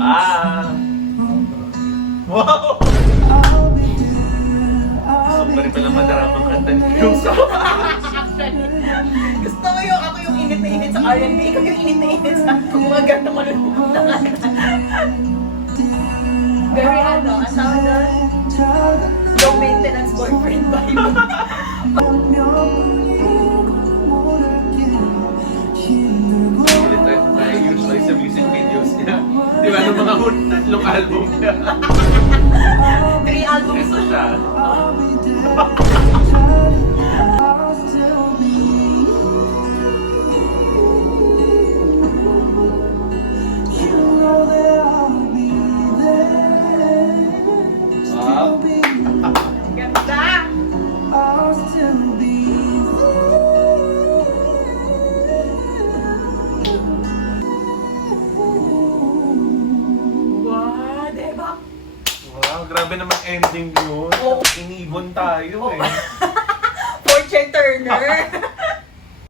Ah! Wow! Super pala madaramang kanta ni Yuso. Gusto mo yung ako yung init na init sa R&B, ikaw yung init na init sa mga ganda malulungkot na kanta. Very ano, ang tawag doon? Low maintenance boyfriend vibe. Ito tayo usually sa music videos niya. Di ba? Nung mga tatlong album niya. 3 albums Ito siya. Wow. Ganda! Wow, diba? Wow, grabe naman ending yun. Oo. Inibon tayo eh. Fortune Turner.